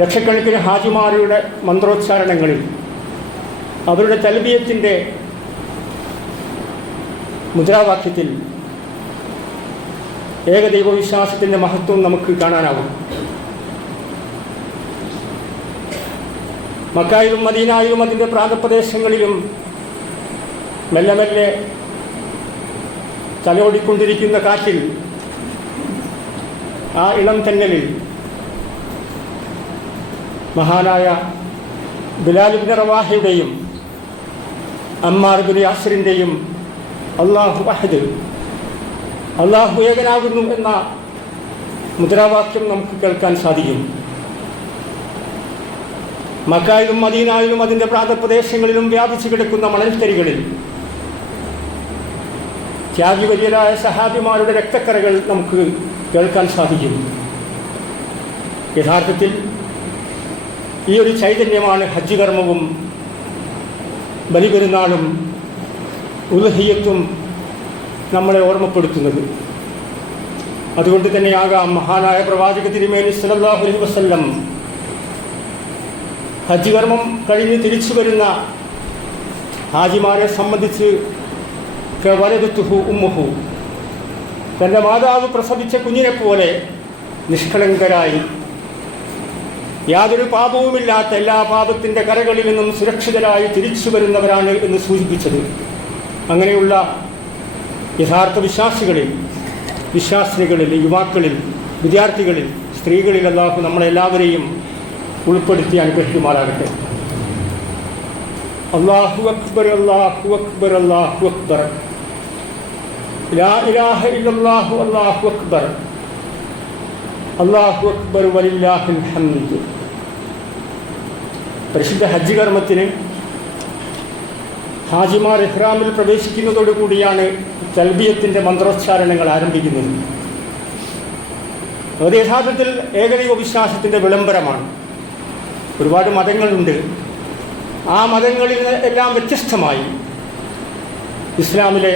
ലക്ഷക്കണക്കിന് ഹാജിമാരുടെ മന്ത്രോച്ചാരണങ്ങളിൽ അവരുടെ തൽബിയത്തിൻ്റെ മുദ്രാവാക്യത്തിൽ ഏകദൈവവിശ്വാസത്തിൻ്റെ മഹത്വം നമുക്ക് കാണാനാവും. മക്കായിലും മദീനായിലും അതിൻ്റെ പ്രാന്തപ്രദേശങ്ങളിലും മെല്ലെ മെല്ലെ തലോടിക്കൊണ്ടിരിക്കുന്ന കാറ്റിൽ, ആ ഇളം തെന്നലിൽ മഹാനായ ബിലാൽ ഇബ്നു റവാഹയുടെയും അമ്മാർ ഇബ്നു യാസിറിൻ്റെയും അല്ലാഹു അഹദ്, അല്ലാഹു ഏകനാകുന്നു എന്ന മുദ്രാവാക്യം നമുക്ക് കേൾക്കാൻ സാധിക്കും. മക്കായിലും മദീനായിലും അതിൻ്റെ പ്രാന്തപ്രദേശങ്ങളിലും വ്യാപിച്ചു കിടക്കുന്ന മണൽത്തരികളിൽ ത്യാഗിവര്യരായ സഹാബിമാരുടെ രക്തക്കറകൾ നമുക്ക് കേൾക്കാൻ സാധിക്കും. യഥാർത്ഥത്തിൽ ഈ ഒരു ചൈതന്യമാണ് ഹജ്ജ് കർമ്മവും ബലിപെരുന്നാളും ഉദ്ഹിയ്യത്തും നമ്മളെ ഓർമ്മപ്പെടുത്തുന്നത്. അതുകൊണ്ട് തന്നെയാകാം മഹാനായ പ്രവാചക തിരുമേനി സല്ലല്ലാഹു അലൈഹി വസല്ലം ഹജ്ജ് കർമ്മം കഴിഞ്ഞ് തിരിച്ചു വരുന്ന ഹാജിമാരെ സംബന്ധിച്ച് വലദത്തുഹു ഉമ്മുഹു, തൻ്റെ മാതാവ് പ്രസവിച്ച കുഞ്ഞിനെ പോലെ നിഷ്കളങ്കരായി യാതൊരു പാപവുമില്ലാത്ത എല്ലാ പാപത്തിൻ്റെ കരകളിൽ നിന്നും സുരക്ഷിതരായി തിരിച്ചു വരുന്നവരാണ് എന്ന് സൂചിപ്പിച്ചത്. അങ്ങനെയുള്ള യഥാർത്ഥ വിശ്വാസികളിൽ, യുവാക്കളിൽ, വിദ്യാർത്ഥികളിൽ, സ്ത്രീകളിൽ അല്ലാഹു നമ്മളെല്ലാവരെയും ഉൾപ്പെടുത്തി അനുഗ്രഹിക്കുമാറാകട്ടെ. അല്ലാഹു അക്ബർ, അല്ലാഹു അക്ബർ, അല്ലാഹു അക്ബർ, ലാ ഇലാഹ ഇല്ലല്ലാഹു, അല്ലാഹു അക്ബർ, അല്ലാഹു അക്ബർ വലില്ലാഹിൽ ഹംദ്. പരിശുദ്ധ ഹജ്ജ് കർമ്മത്തിന് ഹാജിമാർ ഇഹ്റാമിൽ പ്രവേശിക്കുന്നതോടുകൂടിയാണ് തൽബിയത്തിൻ്റെ മന്ത്രോച്ചാരണങ്ങൾ ആരംഭിക്കുന്നത്. അത് യഥാർത്ഥത്തിൽ ഏകദൈവ വിശ്വാസത്തിൻ്റെ വിളംബരമാണ്. ഒരുപാട് മതങ്ങളുണ്ട്. ആ മതങ്ങളിൽ എല്ലാം വ്യത്യസ്തമായി ഇസ്ലാമിലെ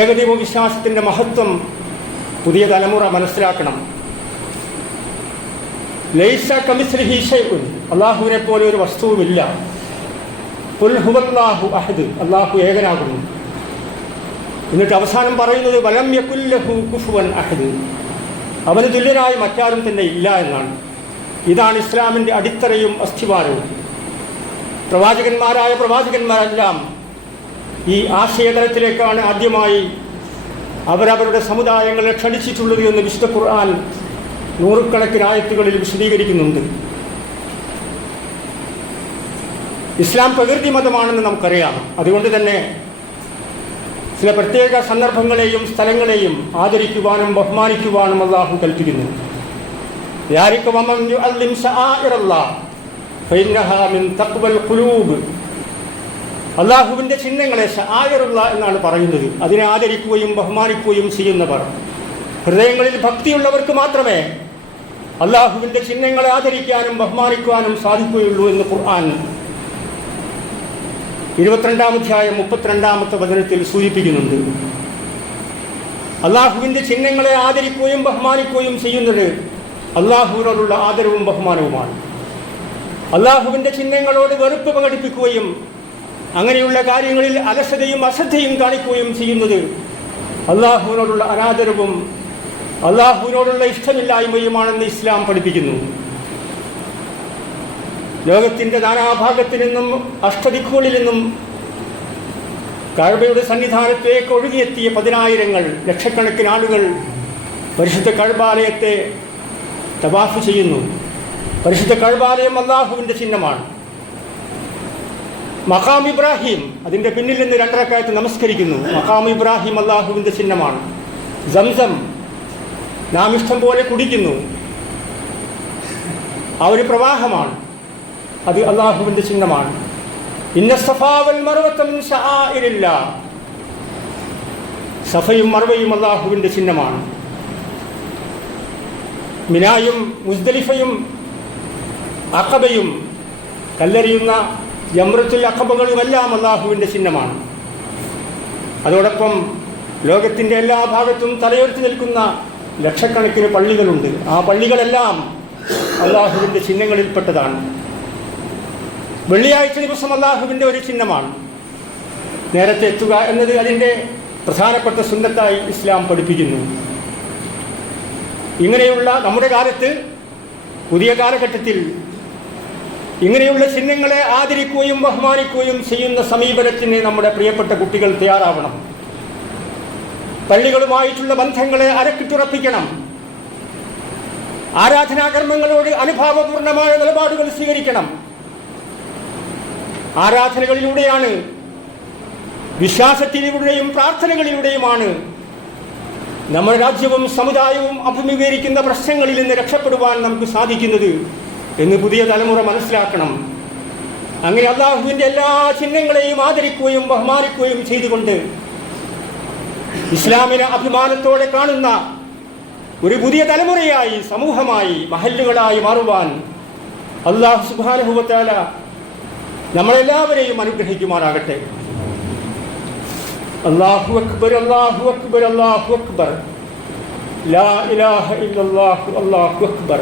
ഏകദൈവ വിശ്വാസത്തിൻ്റെ മഹത്വം പുതിയ തലമുറ മനസ്സിലാക്കണം. ലൈസ കമിസ്ലിഹി ശൈഉൻ, അല്ലാഹുവിനെ പോലെ ഒരു വസ്തുവുമില്ല. ഖുൽ ഹുവല്ലാഹു അഹദ്, അല്ലാഹു ഏകനാകുന്നു. എന്നിട്ട് അവസാനം പറയുന്നത് വലം യകുൽ ലഹു കുഫുവൻ അഹദ്, അവന് തുല്യനായി മറ്റാരും തന്നെ ഇല്ല എന്നാണ്. ഇതാണ് ഇസ്ലാമിൻ്റെ അടിത്തറയും അസ്ഥിവാരവും. പ്രവാചകന്മാരെല്ലാം ഈ ആശയതലത്തിലേക്കാണ് ആദ്യമായി അവരവരുടെ സമുദായങ്ങളെ ക്ഷണിച്ചിട്ടുള്ളത് എന്ന് വിശുദ്ധ ഖുർആൻ നൂറുകണക്കിന് ആയത്തുകളിൽ വിശദീകരിക്കുന്നുണ്ട്. ഇസ്ലാം പ്രകൃതി മതമാണെന്ന് നമുക്കറിയാം. അതുകൊണ്ട് തന്നെ ചില പ്രത്യേക സന്ദർഭങ്ങളെയും സ്ഥലങ്ങളെയും ആദരിക്കുവാനും ബഹുമാനിക്കുവാനും അല്ലാഹു കൽപ്പിക്കുന്നു. അല്ലാഹുവിൻ്റെ ചിഹ്നങ്ങളെ ശആഇറുള്ള എന്നാണ് പറയുന്നത്. അതിനെ ആദരിക്കുകയും ബഹുമാനിക്കുകയും ചെയ്യുന്നവർ, ഹൃദയങ്ങളിൽ ഭക്തിയുള്ളവർക്ക് മാത്രമേ അല്ലാഹുവിൻ്റെ ചിഹ്നങ്ങളെ ആദരിക്കാനും ബഹുമാനിക്കുവാനും സാധിക്കുകയുള്ളൂ എന്ന് ഖുർആൻ 22-ാം അധ്യായം 32-ാമത്തെ വചനത്തിൽ സൂചിപ്പിക്കുന്നുണ്ട്. അല്ലാഹുവിൻ്റെ ചിഹ്നങ്ങളെ ആദരിക്കുകയും ബഹുമാനിക്കുകയും ചെയ്യുന്നത് അല്ലാഹുവിനോടുള്ള ആദരവും ബഹുമാനവുമാണ്. അല്ലാഹുവിൻ്റെ ചിഹ്നങ്ങളോട് വെറുപ്പ് പ്രകടിപ്പിക്കുകയും അങ്ങനെയുള്ള കാര്യങ്ങളിൽ അലസതയും അശ്രദ്ധയും കാണിക്കുകയും ചെയ്യുന്നത് അല്ലാഹുവിനോടുള്ള അനാദരവും അല്ലാഹുവിനോടുള്ള ഇഷ്ടമില്ലായ്മയുമാണെന്ന് ഇസ്ലാം പഠിപ്പിക്കുന്നു. ലോകത്തിൻ്റെ നാനാഭാഗത്തു നിന്നും അഷ്ടദിക്കുകളിൽ നിന്നും കഅബയുടെ സന്നിധാനത്തേക്ക് ഒഴുകിയെത്തിയ പതിനായിരങ്ങൾ, ലക്ഷക്കണക്കിന് ആളുകൾ പരിശുദ്ധ കഅബാലയത്തെ തവാഫ് ചെയ്യുന്നു. പരിശുദ്ധ കഅബാലയം അല്ലാഹുവിൻ്റെ ചിഹ്നമാണ്. മഖാം ഇബ്രാഹിം, അതിൻ്റെ പിന്നിൽ നിന്ന് 2 റക്അത്ത് നമസ്കരിക്കുന്നു. മഖാം ഇബ്രാഹിം അല്ലാഹുവിൻ്റെ ചിഹ്നമാണ്. സംസം നാം ഇഷ്ടം പോലെ കുടിക്കുന്നു, ആ ഒരു പ്രവാഹമാണ്, അത് അല്ലാഹുവിൻ്റെ ചിഹ്നമാണ്. ഇന്ന സഫാ വൽ മർവത മിൻ ശആഇരില്ലാഹ്, സഫയും മർവയും അല്ലാഹുവിൻ്റെ ചിഹ്നമാണ്. മിനായും മുസ്ദലിഫയും അഖബയും കല്ലെറിയുന്ന ജംറത്തുൽ അഖബകളുമെല്ലാം അല്ലാഹുവിൻ്റെ ചിഹ്നമാണ്. അതോടൊപ്പം ലോകത്തിൻ്റെ എല്ലാ ഭാഗത്തും തലയുയർത്തി നിൽക്കുന്ന ലക്ഷക്കണക്കിന് പള്ളികളുണ്ട്. ആ പള്ളികളെല്ലാം അള്ളാഹുവിൻ്റെ ചിഹ്നങ്ങളിൽപ്പെട്ടതാണ്. വെള്ളിയാഴ്ച ദിവസം അള്ളാഹുവിൻ്റെ ഒരു ചിഹ്നമാണ്. നേരത്തെ എത്തുക എന്നത് അതിൻ്റെ പ്രധാനപ്പെട്ട സുന്നത്തായി ഇസ്ലാം പഠിപ്പിക്കുന്നു. ഇങ്ങനെയുള്ള നമ്മുടെ കാലത്ത്, പുതിയ കാലഘട്ടത്തിൽ ഇങ്ങനെയുള്ള ചിഹ്നങ്ങളെ ആദരിക്കുകയും ബഹുമാനിക്കുകയും ചെയ്യുന്ന സമീപനത്തിന് നമ്മുടെ പ്രിയപ്പെട്ട കുട്ടികൾ തയ്യാറാവണം. പള്ളികളുമായിട്ടുള്ള ബന്ധങ്ങളെ അരക്കിട്ടുറപ്പിക്കണം. ആരാധനാകർമ്മങ്ങളോട് അനുഭാവപൂർണമായ നിലപാടുകൾ സ്വീകരിക്കണം. ആരാധനകളിലൂടെയാണ്, വിശ്വാസത്തിലൂടെയും പ്രാർത്ഥനകളിലൂടെയുമാണ് നമ്മുടെ രാജ്യവും സമുദായവും അഭിമുഖീകരിക്കുന്ന പ്രശ്നങ്ങളിൽ നിന്ന് രക്ഷപ്പെടുവാൻ നമുക്ക് സാധിക്കുന്നത് എന്ന് പുതിയ തലമുറ മനസ്സിലാക്കണം. അങ്ങനെ അള്ളാഹുവിൻ്റെ എല്ലാ ചിഹ്നങ്ങളെയും ആദരിക്കുകയും ബഹുമാനിക്കുകയും ചെയ്തുകൊണ്ട് ഇസ്ലാമിനെ അഭിമാനത്തോടെ കാണുന്ന ഒരു പുതിയ തലമുറയായി, സമൂഹമായി, മഹല്ലുകളായി മാറുവാൻ അല്ലാഹു സുബ്ഹാനഹു വ തആല നമ്മളെല്ലാവരെയും അനുഗ്രഹിക്കുമാറാകട്ടെ. അല്ലാഹു അക്ബർ, അല്ലാഹു അക്ബർ, അല്ലാഹു അക്ബർ, ലാ ഇലാഹ ഇല്ലല്ലാഹു, അല്ലാഹു അക്ബർ,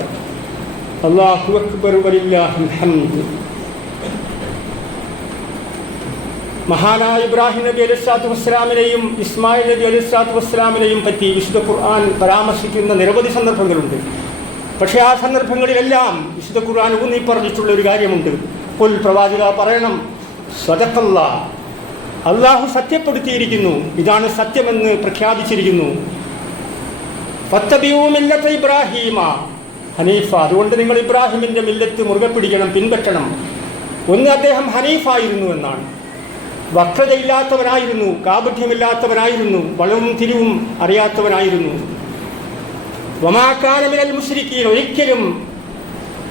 അല്ലാഹു അക്ബർ വലില്ലാഹിൽ ഹംദ്. മഹാനായ ഇബ്രാഹിം നബി അലൈഹിസ്സലാത്തു വസ്സലാമിനെയും ഇസ്മായിൽ നബി അലൈഹിസ്സലാത്തു വസ്സലാമിനെയും പറ്റി വിശുദ്ധ ഖുർആൻ പരാമർശിക്കുന്ന നിരവധി സന്ദർഭങ്ങളുണ്ട്. പക്ഷേ ആ സന്ദർഭങ്ങളിലെല്ലാം വിശുദ്ധ ഖുർആൻ ഊന്നി പറഞ്ഞിട്ടുള്ള ഒരു കാര്യമുണ്ട്. ഖുൽ, പ്രവാചക പറയണം, സദഖല്ലാഹ്, അള്ളാഹു സത്യപ്പെടുത്തിയിരിക്കുന്നു, ഇതാണ് സത്യമെന്ന് പ്രഖ്യാപിച്ചിരിക്കുന്നു. ഫത്തബിഊ മില്ലത ഇബ്രാഹീമ ഹനീഫ, അതുകൊണ്ട് നിങ്ങൾ ഇബ്രാഹിമിൻ്റെ മില്ലത്ത് മുറുകെ പിടിക്കണം, പിൻപറ്റണം. ഒന്ന്, അദ്ദേഹം ഹനീഫായിരുന്നു എന്നാണ്. വക്രതയില്ലാത്തവനായിരുന്നു, കാപഠ്യമില്ലാത്തവനായിരുന്നു, വളവും തിരിവും അറിയാത്തവനായിരുന്നു. വമാ കാന മിനൽ മുശ്രിക്കീൻ, ഒരിക്കലും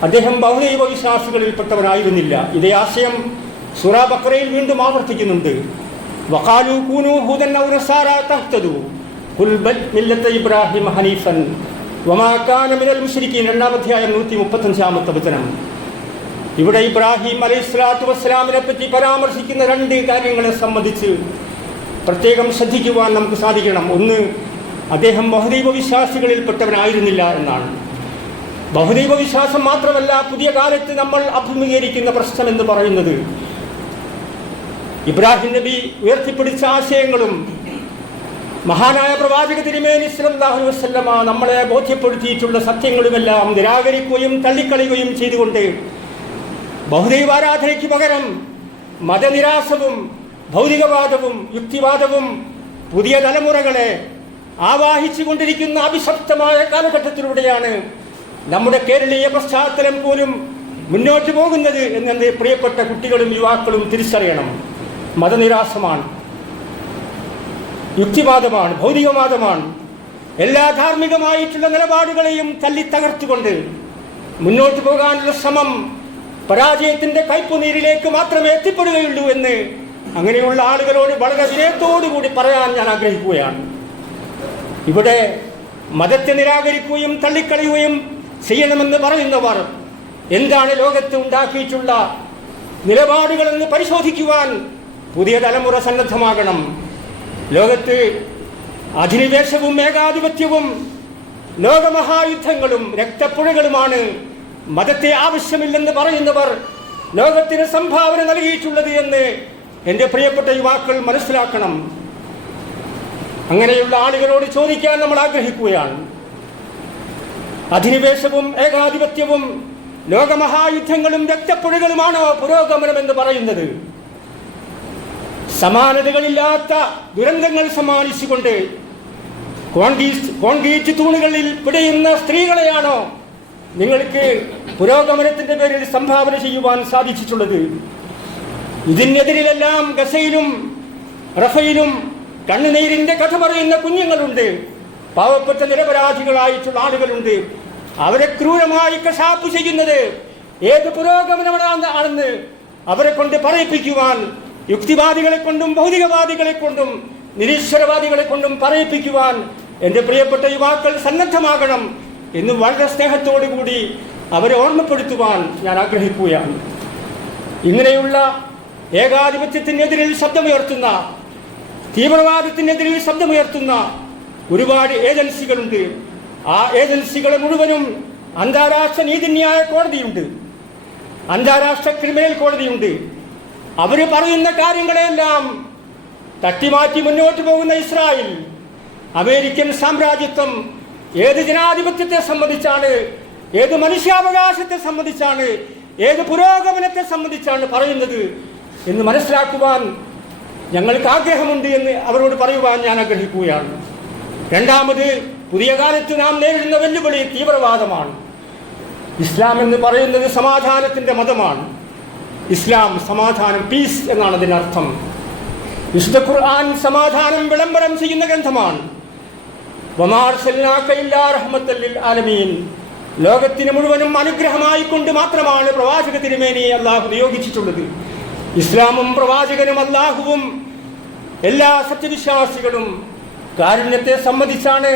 അദ്ദേഹം ബഹുദൈവ വിശ്വാസികളിൽപ്പെട്ടവനായിരുന്നില്ല. ഇതേ ആശയം സൂറ ബഖറയിൽ വീണ്ടും ആവർത്തിക്കുന്നുണ്ട്. വഖാലൂ കൂനൂ ഹൂദൻ ഔ നസാറാ തഹ്തദൂ ഖുൽ ബൽ മില്ലത ഇബ്രാഹിം ഹനീഫൻ വമാ കാന മിനൽ മുശ്രിക്കീൻ. 2-ാം അധ്യായം 135-ാമത്തെ വചനം. ഇവിടെ ഇബ്രാഹിം അലൈഹിസ്സലാത്തു വസ്സലാമിനെ പറ്റി പരാമർശിക്കുന്ന 2 കാര്യങ്ങളെ സംബന്ധിച്ച് പ്രത്യേകം ശ്രദ്ധിക്കുവാൻ നമുക്ക് സാധിക്കണം. ഒന്ന്, അദ്ദേഹം ബഹുദൈവ വിശ്വാസികളിൽപ്പെട്ടവനായിരുന്നില്ല എന്നാണ്. ബഹുദൈവ വിശ്വാസം മാത്രമല്ല, പുതിയ കാലത്ത് നമ്മൾ അഭിമുഖീകരിക്കുന്ന പ്രശ്നം എന്ന് പറയുന്നത് ഇബ്രാഹിം നബി ഉയർത്തിപ്പിടിച്ച ആശയങ്ങളും മഹാനായ പ്രവാചക തിരുമേനി സ്വല്ലല്ലാഹു അലൈഹി വസല്ലമ നമ്മളെ ബോധ്യപ്പെടുത്തിയിട്ടുള്ള സത്യങ്ങളുമെല്ലാം നിരാകരിക്കുകയും തള്ളിക്കളയുകയും ചെയ്തുകൊണ്ട് ബഹുദൈവാരാധനയ്ക്ക് പകരം മതനിരാസവും ഭൗതികവാദവും യുക്തിവാദവും പുതിയ തലമുറകളെ ആവാഹിച്ചു കൊണ്ടിരിക്കുന്ന അഭിശപ്തമായ കാലഘട്ടത്തിലൂടെയാണ് നമ്മുടെ കേരളീയ പശ്ചാത്തലം പോലും മുന്നോട്ട് പോകുന്നത് എന്നെ പ്രിയപ്പെട്ട കുട്ടികളും യുവാക്കളും തിരിച്ചറിയണം. മതനിരാസമാണ്, യുക്തിവാദമാണ്, ഭൗതികവാദമാണ്. എല്ലാ ധാർമ്മികമായിട്ടുള്ള നിലപാടുകളെയും തല്ലിത്തകർത്തുകൊണ്ട് മുന്നോട്ട് പോകാനുള്ള ശ്രമം പരാജയത്തിൻ്റെ കയ്പുനീരിലേക്ക് മാത്രമേ എത്തിപ്പെടുകയുള്ളൂ എന്ന് അങ്ങനെയുള്ള ആളുകളോട് വളരെ വിനയത്തോടുകൂടി പറയാൻ ഞാൻ ആഗ്രഹിക്കുകയാണ്. ഇവിടെ മതത്തെ നിരാകരിക്കുകയും തള്ളിക്കളയുകയും ചെയ്യണമെന്ന് പറയുന്നവർ എന്താണ് ലോകത്ത് ഉണ്ടാക്കിയിട്ടുള്ള നിലപാടുകളെന്ന് പരിശോധിക്കുവാൻ പുതിയ തലമുറ സന്നദ്ധമാകണം. ലോകത്ത് അധിനിവേശവും ഏകാധിപത്യവും ലോകമഹായുദ്ധങ്ങളും രക്തപ്പുഴകളുമാണ് മതത്തെ ആവശ്യമില്ലെന്ന് പറയുന്നവർ ലോകത്തിന് സംഭാവന നൽകിയിട്ടുള്ളത് എന്ന് എൻ്റെ പ്രിയപ്പെട്ട യുവാക്കൾ മനസ്സിലാക്കണം. അങ്ങനെയുള്ള ആളുകളോട് ചോദിക്കാൻ നമ്മൾ ആഗ്രഹിക്കുകയാണ്, അധിനിവേശവും ഏകാധിപത്യവും ലോകമഹായുദ്ധങ്ങളും രക്തപ്പുഴകളുമാണോ പുരോഗമനമെന്ന് പറയുന്നത്? സമാനതകളില്ലാത്ത ദുരന്തങ്ങൾ സമ്മാനിച്ചുകൊണ്ട് കോൺക്രീറ്റ് തൂണുകളിൽ പിടയുന്ന സ്ത്രീകളെയാണോ നിങ്ങൾക്ക് പുരോഗമനത്തിൻ്റെ പേരിൽ സംഭാവന ചെയ്യുവാൻ സാധിച്ചിട്ടുള്ളത്? ഇതിനെതിരിലെല്ലാം ഗസയിലും റഫയിലും കണ്ണുനീരിൻ്റെ കഥ പറയുന്ന കുഞ്ഞുങ്ങളുണ്ട്, പാവപ്പെട്ട നിരപരാധികളായിട്ടുള്ള ആളുകളുണ്ട്. അവരെ ക്രൂരമായി കശാപ്പ് ചെയ്യുന്നത് ഏത് പുരോഗമനമാണെന്ന് അവരെ കൊണ്ട് പറയിപ്പിക്കുവാൻ യുക്തിവാദികളെ കൊണ്ടും ഭൗതികവാദികളെ കൊണ്ടും നിരീശ്വരവാദികളെ കൊണ്ടും പറയിപ്പിക്കുവാൻ എൻ്റെ പ്രിയപ്പെട്ട യുവാക്കൾ സന്നദ്ധമാകണം എന്ന് വളരെ സ്നേഹത്തോടു കൂടി അവരെ ഓർമ്മപ്പെടുത്തുവാൻ ഞാൻ ആഗ്രഹിക്കുകയാണ്. ഇങ്ങനെയുള്ള ഏകാധിപത്യത്തിനെതിരിൽ ശബ്ദമുയർത്തുന്ന, തീവ്രവാദത്തിനെതിരിൽ ശബ്ദമുയർത്തുന്ന ഒരുപാട് ഏജൻസികളുണ്ട്. ആ ഏജൻസികളെ മുഴുവനും അന്താരാഷ്ട്ര നീതിന്യായ കോടതിയുണ്ട്, അന്താരാഷ്ട്ര ക്രിമിനൽ കോടതിയുണ്ട്. അവർ പറയുന്ന കാര്യങ്ങളെല്ലാം തട്ടിമാറ്റി മുന്നോട്ട് പോകുന്ന ഇസ്രായേൽ, അമേരിക്കൻ സാമ്രാജ്യത്വം ഏത് ജനാധിപത്യത്തെ സംബന്ധിച്ചാണ്, ഏത് മനുഷ്യാവകാശത്തെ സംബന്ധിച്ചാണ്, ഏത് പുരോഗമനത്തെ സംബന്ധിച്ചാണ് പറയുന്നത് എന്ന് മനസ്സിലാക്കുവാൻ ഞങ്ങൾക്ക് ആഗ്രഹമുണ്ട് എന്ന് അവരോട് പറയുവാൻ ഞാൻ ആഗ്രഹിക്കുകയാണ്. രണ്ടാമത്, പുതിയ കാലത്ത് നാം നേരിടുന്ന വെല്ലുവിളി തീവ്രവാദമാണ്. ഇസ്ലാം എന്ന് പറയുന്നത് സമാധാനത്തിൻ്റെ മതമാണ്. ഇസ്ലാം സമാധാനം, പീസ് എന്നാണ് അതിനർത്ഥം. വിശുദ്ധ ഖുർആൻ സമാധാനം വിളംബരം ചെയ്യുന്ന ഗ്രന്ഥമാണ്. വമാ അർസൽനാക ഇല്ലാ റഹ്മത്തൽ ലിൽ ആലമീൻ, ലോകത്തിന് മുഴുവനും അനുഗ്രഹമായി കൊണ്ട് മാത്രമാണ് പ്രവാചക തിരുമേനിയെ അള്ളാഹു നിയോഗിച്ചിട്ടുള്ളത്. ഇസ്ലാമും പ്രവാചകനും അള്ളാഹുവും എല്ലാ സത്യവിശ്വാസികളും കാരുണ്യത്തെ സംബന്ധിച്ചാണ്,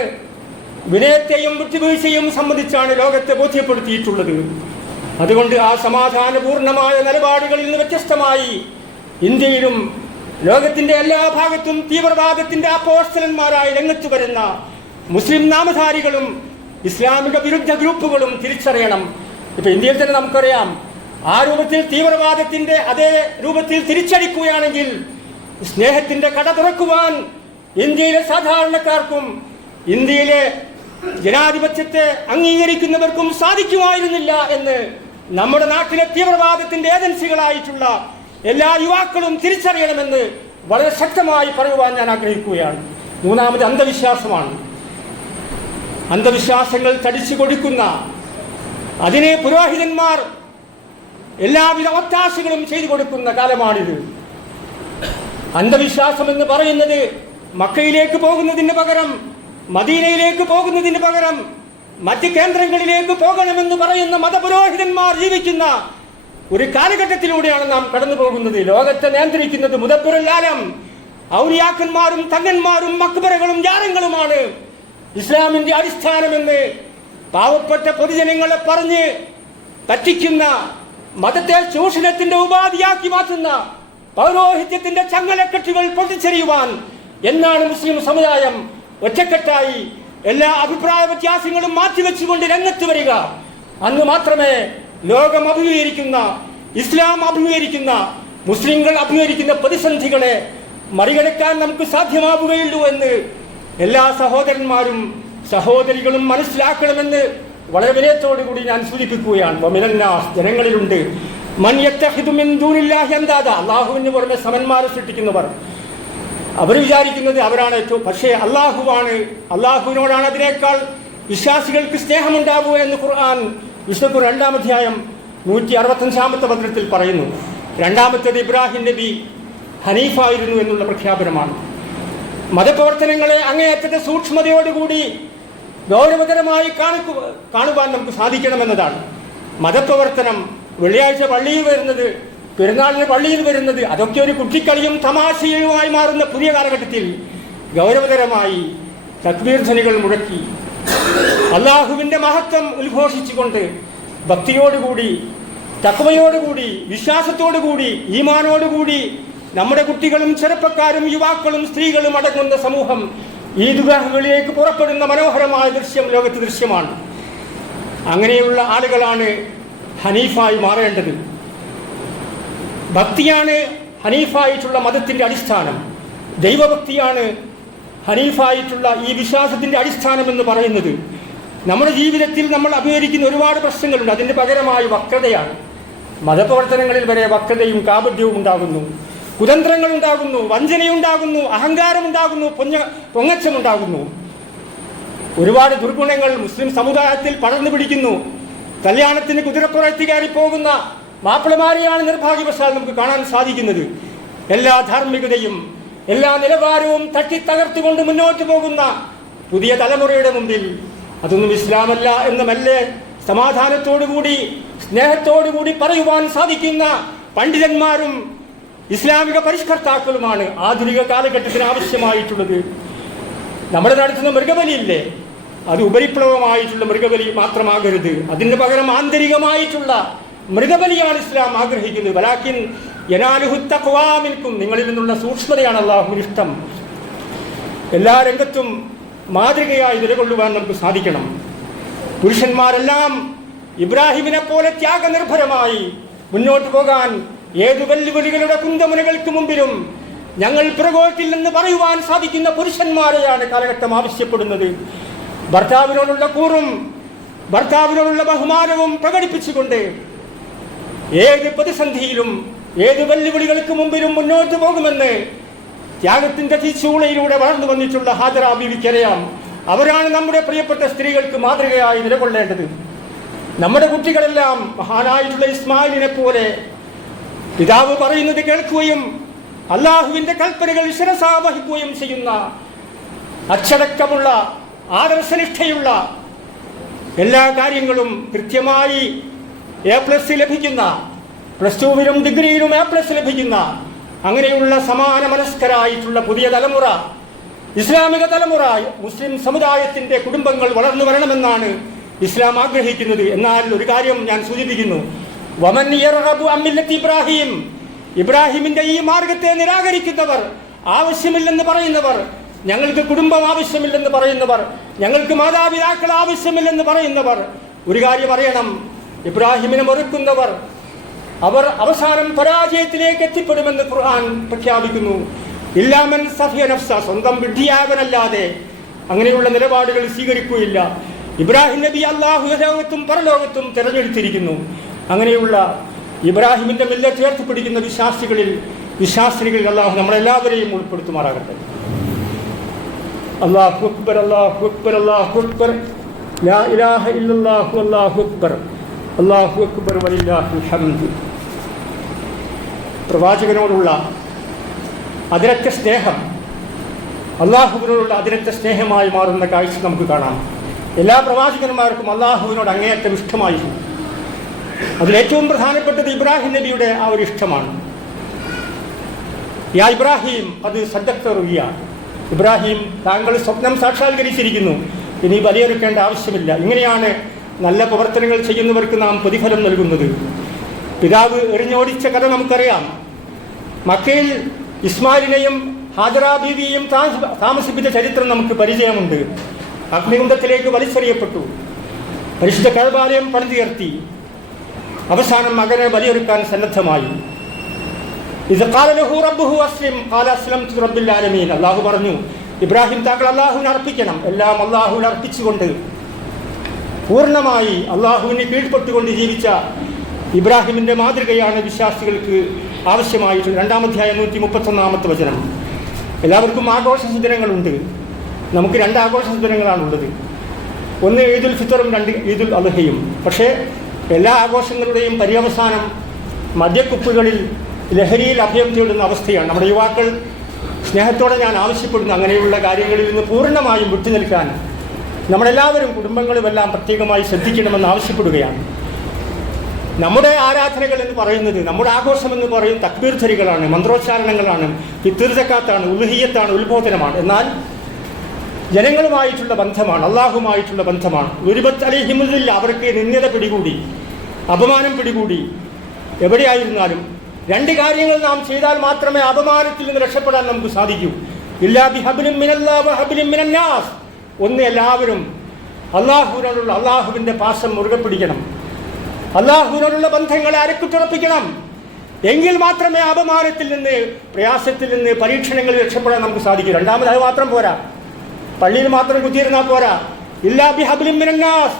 വിനയത്തെയും വിട്ടുവീഴ്ചയും സംബന്ധിച്ചാണ് ലോകത്തെ ബോധ്യപ്പെടുത്തിയിട്ടുള്ളത്. അതുകൊണ്ട് ആ സമാധാനപൂർണമായ നിലപാടുകളിൽ നിന്ന് വ്യത്യസ്തമായി ഇന്ത്യയിലും ലോകത്തിന്റെ എല്ലാ ഭാഗത്തും തീവ്രവാദത്തിന്റെ അപ്പോസ്തലന്മാരായി രംഗത്ത് വരുന്ന മുസ്ലിം നാമധാരികളും ഇസ്ലാമിക വിരുദ്ധ ഗ്രൂപ്പുകളും തിരിച്ചറിയണം. ഇപ്പൊ ഇന്ത്യയിൽ തന്നെ നമുക്കറിയാം, ആ രൂപത്തിൽ തീവ്രവാദത്തിന്റെ അതേ രൂപത്തിൽ തിരിച്ചടിക്കുകയാണെങ്കിൽ സ്നേഹത്തിന്റെ കട തുറക്കുവാൻ ഇന്ത്യയിലെ സാധാരണക്കാർക്കും ഇന്ത്യയിലെ ജനാധിപത്യത്തെ അംഗീകരിക്കുന്നവർക്കും സാധിക്കുമായിരുന്നില്ല എന്ന് നമ്മുടെ നാട്ടിലെ തീവ്രവാദത്തിന്റെ ഏജൻസികളായിട്ടുള്ള എല്ലാ യുവാക്കളും തിരിച്ചറിയണമെന്ന് വളരെ ശക്തമായി പറയുവാൻ ഞാൻ ആഗ്രഹിക്കുകയാണ്. മൂന്നാമത് അന്ധവിശ്വാസമാണ്. അന്ധവിശ്വാസങ്ങൾ തടിച്ചു കൊടുക്കുന്ന, അതിനെ പുരോഹിതന്മാർ എല്ലാവിധ ഒത്താശകളും ചെയ്തു കൊടുക്കുന്ന കാലമാണിത്. അന്ധവിശ്വാസം എന്ന് പറയുന്നത് മക്കയിലേക്ക് പോകുന്നതിന് പകരം, മദീനയിലേക്ക് പോകുന്നതിന് പകരം മറ്റ് കേന്ദ്രങ്ങളിലേക്ക് പോകണമെന്ന് പറയുന്ന മതപുരോഹിതന്മാർ ജീവിക്കുന്ന ഒരു കാലഘട്ടത്തിലൂടെയാണ് നാം കടന്നു പോകുന്നത്. ലോകത്തെ നിയന്ത്രിക്കുന്നത് മുദബ്ബിറുൽ ആലം, ഔലിയാക്കന്മാരും തങ്ങന്മാരും മക്ബറകളും ജാരങ്ങളുമാണ് ഇസ്ലാമിന്റെ അടിസ്ഥാനമെന്ന് പാവപ്പെട്ട പൊതുജനങ്ങളെ പറഞ്ഞ് പറ്റിക്കുന്ന, മതത്തെ ചൂഷണത്തിന്റെ ഉപാധിയാക്കി മാറ്റുന്ന പൗരോഹിത്യത്തിന്റെ ചങ്ങലക്കെട്ടുകൾ പൊട്ടിച്ചെറിയുവാൻ എന്നാണ് മുസ്ലിം സമുദായം ഒറ്റക്കെട്ടായി എല്ലാ അഭിപ്രായ വ്യത്യാസങ്ങളും മാറ്റിവെച്ചുകൊണ്ട് രംഗത്ത് വരിക. അന്ന് മാത്രമേ ലോകം അഭിമുഖീകരിക്കുന്ന, ഇസ്ലാം അഭിമുഖീകരിക്കുന്ന, മുസ്ലിങ്ങൾ അഭിമുഖീകരിക്കുന്ന പ്രതിസന്ധികളെ മറികടക്കാൻ നമുക്ക് സാധ്യമാവുകയുള്ളൂ എന്ന് എല്ലാ സഹോദരന്മാരും സഹോദരികളും മനസ്സിലാക്കണമെന്ന് വളരെ വിനയത്തോടു കൂടി ഞാൻ സൂചിപ്പിക്കുകയാണ്. വമിനന്നാസ്, ജനങ്ങളിലുണ്ട്, മൻ യത്തഖിദു മിൻ ദൂനില്ലാഹി അൻദാദ, അല്ലാഹുവിന് പുറമെ സമന്മാരെ സൃഷ്ടിക്കുന്നവർ. അവർ വിചാരിക്കുന്നത് അവരാണ് ഏറ്റവും, പക്ഷേ അള്ളാഹുവാണ്, അള്ളാഹുവിനോടാണ് അതിനേക്കാൾ വിശ്വാസികൾക്ക് സ്നേഹമുണ്ടാവുക എന്ന് ഖുർആൻ വിശുദ്ധ 2-ാം അധ്യായം 165-ാമത്തെ വചനത്തിൽ പറയുന്നു. രണ്ടാമത്തേത് ഇബ്രാഹിം നബി ഹനീഫായിരുന്നു എന്നുള്ള പ്രഖ്യാപനമാണ്. മതപ്രവർത്തനങ്ങളെ അങ്ങേയറ്റത്തെ സൂക്ഷ്മതയോടുകൂടി ഗൗരവതരമായി കാണുവാൻ നമുക്ക് സാധിക്കണമെന്നതാണ്. മതപ്രവർത്തനം, വെള്ളിയാഴ്ച പള്ളിയിൽ വരുന്നത്, പെരുന്നാളിന് പള്ളിയിൽ വരുന്നത്, അതൊക്കെ ഒരു കുട്ടിക്കളിയും തമാശയുമായി മാറുന്ന പുതിയ കാലഘട്ടത്തിൽ ഗൗരവതരമായി തക്ബീർ ധ്വനികൾ മുഴക്കി അള്ളാഹുവിന്റെ മഹത്വം ഉദ്ഘോഷിച്ചുകൊണ്ട് ഭക്തിയോടുകൂടി, തഖ്വയോടുകൂടി, വിശ്വാസത്തോടുകൂടി, ഈമാനോടുകൂടി നമ്മുടെ കുട്ടികളും ചെറുപ്പക്കാരും യുവാക്കളും സ്ത്രീകളും അടങ്ങുന്ന സമൂഹം ഈദ്ഗാഹുകളിലേക്ക് പുറപ്പെടുന്ന മനോഹരമായ ദൃശ്യം ലോകത്ത് ദൃശ്യമാണ്. അങ്ങനെയുള്ള ആളുകളാണ് ഹനീഫായി മാറേണ്ടത്. ഭക്തിയാണ് ഹനീഫായിട്ടുള്ള മതത്തിന്റെ അടിസ്ഥാനം. ദൈവഭക്തിയാണ് ഹനീഫായിട്ടുള്ള ഈ വിശ്വാസത്തിന്റെ അടിസ്ഥാനം എന്ന് പറയുന്നത്. നമ്മുടെ ജീവിതത്തിൽ നമ്മൾ അഭിമുഖീകരിക്കുന്ന ഒരുപാട് പ്രശ്നങ്ങളുണ്ട്. അതിന്റെ പകരമായി വക്രതയാണ്. മതപ്രവർത്തനങ്ങളിൽ വരെ വക്രതയും കാപട്യവും ഉണ്ടാകുന്നു, കുതന്ത്രങ്ങൾ ഉണ്ടാകുന്നു, വഞ്ചനയുണ്ടാകുന്നു, അഹങ്കാരമുണ്ടാകുന്നു, പൊങ്ങച്ചമുണ്ടാകുന്നു. ഒരുപാട് ദുർഗുണങ്ങൾ മുസ്ലിം സമുദായത്തിൽ പടർന്നു പിടിക്കുന്നു. കല്യാണത്തിന് കുതിരപ്പുറത്ത് കയറി പോകുന്ന മാപ്പിളമാരെയാണ് നിർഭാഗ്യവശാൽ നമുക്ക് കാണാൻ സാധിക്കുന്നത്. എല്ലാ ധാർമ്മികതയും എല്ലാ നിലവാരവും തട്ടിത്തകർത്തുകൊണ്ട് മുന്നോട്ട് പോകുന്ന പുതിയ തലമുറയുടെ മുമ്പിൽ അതൊന്നും ഇസ്ലാമല്ല എന്ന് മെല്ലെ സമാധാനത്തോടുകൂടി സ്നേഹത്തോടുകൂടി പറയുവാൻ സാധിക്കുന്ന പണ്ഡിതന്മാരും ഇസ്ലാമിക പരിഷ്കർത്താക്കളുമാണ് ആധുനിക കാലഘട്ടത്തിന് ആവശ്യമായിട്ടുള്ളത്. നമ്മുടെ നടത്തുന്ന മൃഗബലിയില്ലേ, അത് ഉപരിപ്ലവമായിട്ടുള്ള മൃഗബലി മാത്രമാകരുത്. അതിന് പകരം ആന്തരികമായിട്ടുള്ള മൃഗബലിയാണ് ഇസ്ലാം ആഗ്രഹിക്കുന്നത്. വലാകിൻ യനാലുഹു തഖ്വാ മിൻകും, നിങ്ങളിൽ നിന്നുള്ള സൂക്ഷ്മതയാണ് അല്ലാഹുവിന് ഇഷ്ടം. എല്ലാ രംഗത്തും മാതൃകയായി നിലകൊള്ളുവാൻ നമുക്ക് സാധിക്കണം. പുരുഷന്മാരെല്ലാം ഇബ്രാഹിമിനെ പോലെ ത്യാഗനിർഭരമായി മുന്നോട്ട് പോകാൻ ഏതു വെല്ലുവിളികളുടെ കുന്തമുനകൾക്ക് മുമ്പിലും ഞങ്ങൾ പിറകോട്ടില്ലെന്ന് പറയുവാൻ സാധിക്കുന്ന പുരുഷന്മാരെയാണ് കാലഘട്ടം ആവശ്യപ്പെടുന്നത്. ഭർത്താവിനോടുള്ള കൂറും ഭർത്താവിനോടുള്ള ബഹുമാനവും പ്രകടിപ്പിച്ചുകൊണ്ട് ഏത് പ്രതിസന്ധിയിലും ഏത് വെല്ലുവിളികൾക്ക് മുമ്പിലും മുന്നോട്ട് പോകുമെന്ന് ത്യാഗത്തിന്റെ തീച്ചൂളയിലൂടെ വളർന്നു വന്നിട്ടുള്ള ഹാജറ ബീവിക്കറിയാം. അവരാണ് നമ്മുടെ പ്രിയപ്പെട്ട സ്ത്രീകൾക്ക് മാതൃകയായി നിലകൊള്ളേണ്ടത്. നമ്മുടെ കുട്ടികളെല്ലാം മഹാനായിട്ടുള്ള ഇസ്മായിലിനെ പോലെ പിതാവ് പറയുന്നത് കേൾക്കുകയും അള്ളാഹുവിന്റെ കൽപ്പനകൾ ശിരസാവഹിക്കുകയും ചെയ്യുന്ന അച്ചടക്കമുള്ള ആദർശനിഷ്ഠയുള്ള എല്ലാ കാര്യങ്ങളും കൃത്യമായി A+ ലഭിക്കുന്ന, +2 ഡിഗ്രിയിലും A+ ലഭിക്കുന്ന അങ്ങനെയുള്ള സമാന മനസ്കരായിട്ടുള്ള പുതിയ തലമുറ, ഇസ്ലാമിക തലമുറ, മുസ്ലിം സമുദായത്തിന്റെ കുടുംബങ്ങൾ വളർന്നു വരണമെന്നാണ് ഇസ്ലാം ആഗ്രഹിക്കുന്നത്. എന്നാൽ ഒരു കാര്യം ഞാൻ സൂചിപ്പിക്കുന്നു, വമൻ യർഗബു അൻ മില്ലത്തി ഇബ്രാഹിം, ഇബ്രാഹിമിന്റെ ഈ മാർഗത്തെ നിരാകരിക്കുന്നവർ, ആവശ്യമില്ലെന്ന് പറയുന്നവർ, ഞങ്ങൾക്ക് കുടുംബം ആവശ്യമില്ലെന്ന് പറയുന്നവർ, ഞങ്ങൾക്ക് മാതാപിതാക്കൾ ആവശ്യമില്ലെന്ന് പറയുന്നവർ, ഒരു കാര്യം അറിയണം, ഇബ്രാഹിമിനെ മറുക്കുന്നവർ അവർ അവസാനം പരാജയത്തിലേക്ക് എത്തിപ്പെടുമെന്ന് ഖുർആൻ പ്രഖ്യാപിക്കുന്നു. ഇല്ലാമൻ സഫിയ നഫ്സ, സ്വന്തം വിഡ്ഢിയാകനല്ലാതെ അങ്ങനെയുള്ള നിലപാടുകൾ സ്വീകരിക്കുകയില്ല. ഇബ്രാഹിം നബി അള്ളാഹു ലോകത്തും പരലോകത്തും തിരഞ്ഞെടുത്തിരിക്കുന്നു. അങ്ങനെയുള്ള ഇബ്രാഹിമിന്റെ മില്ലത്ത് ഉയർത്തിപ്പിടിക്കുന്ന വിശ്വാസികളിൽ അള്ളാഹു നമ്മളെല്ലാവരെയും ഉൾപ്പെടുത്തുമാറാകട്ടെ. അല്ലാഹു അക്ബർ, അല്ലാഹു അക്ബർ, അല്ലാഹു അക്ബർ, ലാ ഇലാഹ ഇല്ലല്ലാഹു, അല്ലാഹു അക്ബർ, അല്ലാഹു അക്ബർ വലില്ലാഹിൽ ഹംദ്. പ്രവാചകനോടുള്ള അതിരറ്റ സ്നേഹം അള്ളാഹുവിനോടുള്ള അതിരറ്റ സ്നേഹമായി മാറുന്ന കാഴ്ച നമുക്ക് കാണാം. എല്ലാ പ്രവാചകന്മാർക്കും അള്ളാഹുവിനോട് അങ്ങേയറ്റം ഇഷ്ടമായിരുന്നു. അതിലേറ്റവും പ്രധാനപ്പെട്ടത് ഇബ്രാഹിം നബിയുടെ ആ ഒരു ഇഷ്ടമാണ്. യാ ഇബ്രാഹിം അത് സദ്ദഖ്തറുയ്യ, ഇബ്രാഹിം താങ്കൾ സ്വപ്നം സാക്ഷാത്കരിച്ചിരിക്കുന്നു, ഇനി ബലിയെടുക്കേണ്ട ആവശ്യമില്ല. ഇങ്ങനെയാണ് നല്ല പ്രവർത്തനങ്ങൾ ചെയ്യുന്നവർക്ക് നാം പ്രതിഫലം നൽകുന്നത്. പിതാവ് എറിഞ്ഞോടിച്ച കഥ നമുക്കറിയാം. മക്കയിൽ ഇസ്മായിലിനെയും ഹാജറ ബീവിയെയും താമസിപ്പിച്ച ചരിത്രം നമുക്ക് പരിചയമുണ്ട്. അഗ്നികുണ്ഡത്തിലേക്ക് വലിച്ചെറിയപ്പെട്ടു, പരിശുദ്ധ കഅബാലയം പണിതുയർത്തി, അവസാനം മകനെ ബലിയെടുക്കാൻ സന്നദ്ധമായി. ഇത് ഖാല ലഹു റബ്ബുഹു അസ്ലിം ഖാല അസ്ലംതു റബ്ബിൽ ആലമീൻ. അല്ലാഹു പറഞ്ഞു, ഇബ്രാഹിം താങ്കൾ അല്ലാഹുവിനെ അർപ്പിക്കണം. എല്ലാം അല്ലാഹുവിനെ അർപ്പിച്ചുകൊണ്ട് പൂർണ്ണമായി അല്ലാഹുവിനെ കീഴ്പ്പെട്ടുകൊണ്ട് ജീവിച്ച ഇബ്രാഹിമിന്റെ മാതൃകയാണ് വിശ്വാസികൾക്ക് ആവശ്യമായിട്ടുള്ള. 2-ാം അധ്യായം 131-ാമത്തെ വചനം. എല്ലാവർക്കും ആഘോഷ ദിനങ്ങളുണ്ട്. നമുക്ക് 2 ആഘോഷ ദിനങ്ങളാണുള്ളത്. ഒന്ന് ഈദുൽ ഫിത്തറും 2 ഈദുൽ അദ്ഹയും. പക്ഷേ എല്ലാ ആഘോഷങ്ങളുടെയും പര്യവസാനം മദ്യക്കുപ്പുകളിൽ ലഹരിയിൽ അഭയം തേടുന്ന അവസ്ഥയാണ്. നമ്മുടെ യുവാക്കൾ സ്നേഹത്തോടെ ഞാൻ ആവശ്യപ്പെടുന്നു, അങ്ങനെയുള്ള കാര്യങ്ങളിൽ നിന്ന് പൂർണ്ണമായും വിട്ടുനിൽക്കാൻ നമ്മളെല്ലാവരും കുടുംബങ്ങളുമെല്ലാം പ്രത്യേകമായി ശ്രദ്ധിക്കണമെന്ന് ആവശ്യപ്പെടുകയാണ്. നമ്മുടെ ആരാധനകൾ എന്ന് പറയുന്നത്, നമ്മുടെ ആഘോഷം എന്ന് പറയുന്നത് തക്ബീർ ധരികളാണ്, മന്ത്രോച്ചാരണങ്ങളാണ്, ഫിത്ർ സക്കാത്താണ്, ഉൽഹിയ്യത്താണ്, ഉത്ബോധനമാണ്. എന്നാൽ ജനങ്ങളുമായിട്ടുള്ള ബന്ധമാണ്, അള്ളാഹുമായിട്ടുള്ള ബന്ധമാണ്. ഒരുപത്ത് അലൈഹിമുല്ല, അവർക്ക് നിന്ദ്യത പിടികൂടി, അപമാനം പിടികൂടി. എവിടെയായിരുന്നാലും 2 കാര്യങ്ങൾ നാം ചെയ്താൽ മാത്രമേ അപമാനത്തിൽ നിന്ന് രക്ഷപ്പെടാൻ നമുക്ക് സാധിക്കൂ. ഇല്ലാ ബിഹബ്ലിൻ മിനല്ലാഹി വഹബ്ലിൻ മിനന്നാസ്. ഒന്ന്, എല്ലാവരും അള്ളാഹുവിനോടുള്ള അള്ളാഹുവിൻ്റെ പാശം മുറുകെ പിടിക്കണം. അള്ളാഹുവിനോടുള്ള ബന്ധങ്ങളെ അരക്കുറ്റുറപ്പിക്കണം. എങ്കിൽ മാത്രമേ അപമാനത്തിൽ നിന്ന്, പ്രയാസത്തിൽ നിന്ന്, പരീക്ഷണങ്ങളിൽ രക്ഷപ്പെടാൻ നമുക്ക് സാധിക്കൂ. 2ാമത് അത് മാത്രം പോരാ, പള്ളിയിൽ മാത്രം കുത്തിയിരുന്നാൽ പോരാ. ഇല്ലാ ബിഹബ്ലിൻ മിനന്നാസ്,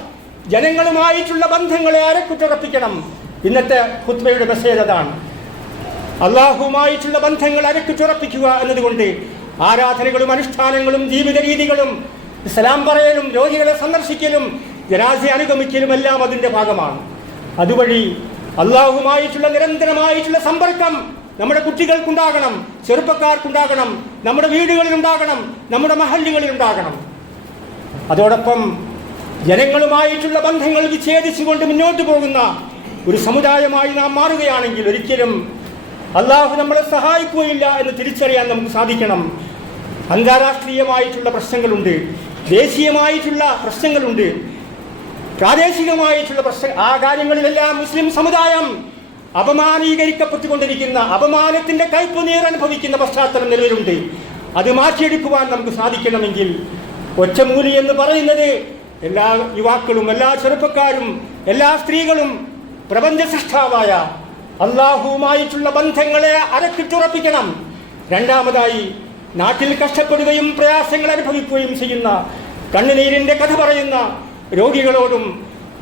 ജനങ്ങളുമായിട്ടുള്ള ബന്ധങ്ങളെ അരക്കുറ്റുറപ്പിക്കണം. ഇന്നത്തെ ഖുത്ബയുടെ മെസ്സേജ് അതാണ്. അള്ളാഹുവുമായിട്ടുള്ള ബന്ധങ്ങൾ അരക്കുറ്റുറപ്പിക്കുക എന്നതുകൊണ്ട് ആരാധനകളും അനുഷ്ഠാനങ്ങളും ജീവിത രീതികളും സലാം പറയലും രോഗികളെ സന്ദർശിക്കലും ജനാസ അനുഗമിക്കലും എല്ലാം അതിൻ്റെ ഭാഗമാണ്. അതുവഴി അള്ളാഹുവുമായിട്ടുള്ള നിരന്തരമായിട്ടുള്ള സമ്പർക്കം നമ്മുടെ കുട്ടികൾക്കുണ്ടാകണം, ചെറുപ്പക്കാർക്കുണ്ടാകണം, നമ്മുടെ വീടുകളിലുണ്ടാകണം, നമ്മുടെ മഹല്ലുകളിലുണ്ടാകണം. അതോടൊപ്പം ജനങ്ങളുമായിട്ടുള്ള ബന്ധങ്ങൾ വിച്ഛേദിച്ചുകൊണ്ട് മുന്നോട്ട് പോകുന്ന ഒരു സമുദായമായി നാം മാറുകയാണെങ്കിൽ ഒരിക്കലും അള്ളാഹു നമ്മളെ സഹായിക്കുകയില്ല എന്ന് തിരിച്ചറിയാൻ നമുക്ക് സാധിക്കണം. അന്താരാഷ്ട്രീയമായിട്ടുള്ള പ്രശ്നങ്ങളുണ്ട്, ദേശീയമായിട്ടുള്ള പ്രശ്നങ്ങളുണ്ട്, പ്രാദേശികമായിട്ടുള്ള ആ കാര്യങ്ങളിലെല്ലാം മുസ്ലിം സമുദായം അപമാനീകരിക്കപ്പെട്ടുകൊണ്ടിരിക്കുന്ന, അപമാനത്തിന്റെ കയ്പുനീർ അനുഭവിക്കുന്ന പശ്ചാത്തലം നിലവിലുണ്ട്. അത് മാറ്റിയെടുക്കുവാൻ നമുക്ക് സാധിക്കണമെങ്കിൽ ഒറ്റമൂലി എന്ന് പറയുന്നത് എല്ലാ യുവാക്കളും, എല്ലാ ചെറുപ്പക്കാരും, എല്ലാ സ്ത്രീകളും പ്രപഞ്ച സൃഷ്ടാവായ അള്ളാഹുവുമായിട്ടുള്ള ബന്ധങ്ങളെ അരക്കിട്ടുറപ്പിക്കണം. രണ്ടാമതായി, നാട്ടിൽ കഷ്ടപ്പെടുകയും പ്രയാസങ്ങൾ അനുഭവിക്കുകയും ചെയ്യുന്ന, കണ്ണുനീരിൻ്റെ കഥ പറയുന്ന രോഗികളോടും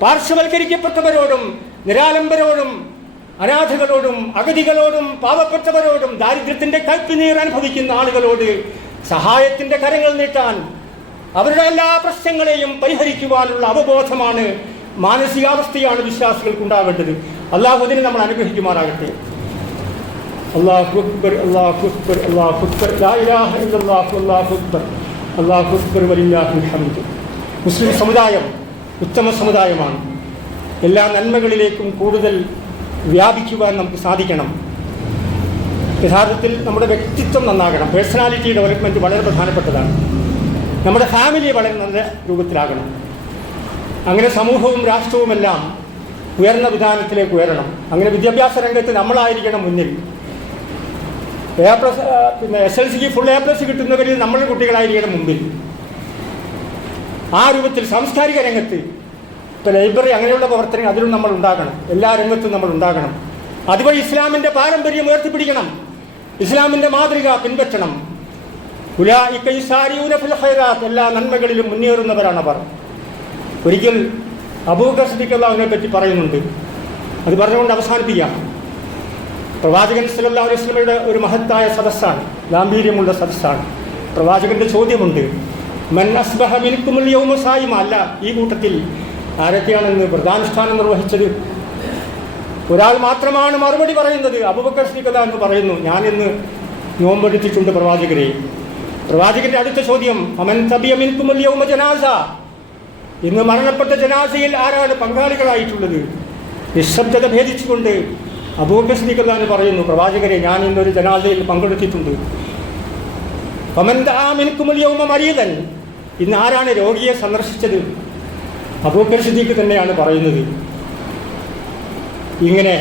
പാർശ്വവൽക്കരിക്കപ്പെട്ടവരോടും നിരാലംബരോടും അനാഥകളോടും അഗതികളോടും പാവപ്പെട്ടവരോടും ദാരിദ്ര്യത്തിൻ്റെ കയ്പുനീർ അനുഭവിക്കുന്ന ആളുകളോട് സഹായത്തിൻ്റെ കരങ്ങൾ നീട്ടാൻ, അവരുടെ എല്ലാ പ്രശ്നങ്ങളെയും പരിഹരിക്കുവാനുള്ള അവബോധമാണ്, മാനസികാവസ്ഥയാണ് വിശ്വാസികൾക്കുണ്ടാകേണ്ടത്. അള്ളാഹു അതിനെ നമ്മൾ അനുഗ്രഹിക്കുമാറാകട്ടെ. അല്ലാഹു അക്ബർ, അല്ലാഹു അക്ബർ, അല്ലാഹു അക്ബർ, ലാ ഇലാഹ ഇല്ലല്ലാഹു, അല്ലാഹു അക്ബർ, അല്ലാഹു അക്ബർ വലില്ലാഹിൽ ഹംദ്. മുസ്ലിം സമുദായം ഉത്തമ സമുദായമാണ്. എല്ലാ നന്മകളിലേക്കും കൂടുതൽ വ്യാപിക്കുവാൻ നമുക്ക് സാധിക്കണം. യഥാർത്ഥത്തിൽ നമ്മുടെ വ്യക്തിത്വം നന്നാകണം. പേഴ്സണാലിറ്റി ഡെവലപ്മെൻറ്റ് വളരെ പ്രധാനപ്പെട്ടതാണ്. നമ്മുടെ ഫാമിലി വളരെ നല്ല രൂപത്തിലാകണം. അങ്ങനെ സമൂഹവും രാഷ്ട്രവുമെല്ലാം ഉയർന്ന വിധാനത്തിലേക്ക് ഉയരണം. അങ്ങനെ വിദ്യാഭ്യാസ രംഗത്ത് നമ്മളായിരിക്കണം മുന്നിൽ. SLCക്ക് ഫുൾ A+ കിട്ടുന്നവരിൽ നമ്മളുടെ കുട്ടികളായിരിക്കണം മുമ്പിൽ. ആ രൂപത്തിൽ സാംസ്കാരിക രംഗത്ത് ഇപ്പോൾ ലൈബ്രറി അങ്ങനെയുള്ള പ്രവർത്തനങ്ങൾ അതിലും നമ്മൾ ഉണ്ടാകണം. എല്ലാ രംഗത്തും നമ്മൾ ഉണ്ടാകണം. അതുവഴി ഇസ്ലാമിൻ്റെ പാരമ്പര്യം ഉയർത്തിപ്പിടിക്കണം. ഇസ്ലാമിൻ്റെ മാതൃക പിൻപറ്റണം. ഉലൈക യുസാരിഊന ഫിൽ ഖൈറാത്ത്, എല്ലാ നന്മകളിലും മുന്നേറുന്നവരാണ് അവർ. ഒരിക്കൽ അബൂബക്കർ സിദ്ദീഖ് അള്ളാഹുവിനെ പറ്റി പറയുന്നുണ്ട്. അത് പറഞ്ഞുകൊണ്ട് അവസാനിപ്പിക്കാം. പ്രവാചകൻ സല്ലല്ലാഹു അലൈഹി വസല്ലമയുടെ ഒരു മഹത്തായ സദസ്സാണ്, ഗാംഭീര്യമുള്ള സദസ്സാണ്. പ്രവാചകന്റെ ചോദ്യമുണ്ട്, മൻ അസ്ബഹ മിൻകുമുൽ യൗമ സായിമ. അല്ല, ഈ കൂട്ടത്തിൽ ആരൊക്കെയാണെന്ന് വ്രതാനുഷ്ഠാനം നിർവഹിച്ചത്? ഒരാൾ മാത്രമാണ് മറുപടി പറയുന്നത്. അബൂബക്കർ സിദ്ദീഖ് എന്ന് പറയുന്നു, ഞാനിന്ന് നോമ്പെടുത്തിട്ടുണ്ട് പ്രവാചകരെ. പ്രവാചകന്റെ അടുത്ത ചോദ്യം, അമൻ തബിയ മിൻകുമുൽ യൗമ ജനാസ. ഇന്ന് മരണപ്പെട്ട ജനാസയിൽ ആരാണ് പങ്കാളികളായിട്ടുള്ളത്? നിശബ്ദത ഭേദിച്ചുകൊണ്ട് അബൂബക്കർ സിദ്ദീഖ് എന്ന് പറയുന്നു, പ്രവാചകരെ, ഞാൻ ഇന്നൊരു ജനാസയിൽ പങ്കെടുത്തിട്ടുണ്ട്. അമൻ ദഅ മിൻകുമുൽ യൗമ മരീദൻ. ഇന്ന് ആരാണ് രോഗിയെ സന്ദർശിച്ചത്? അബൂബക്കർ സിദ്ദീഖ് തന്നെയാണ് പറയുന്നത്. ഇങ്ങനെ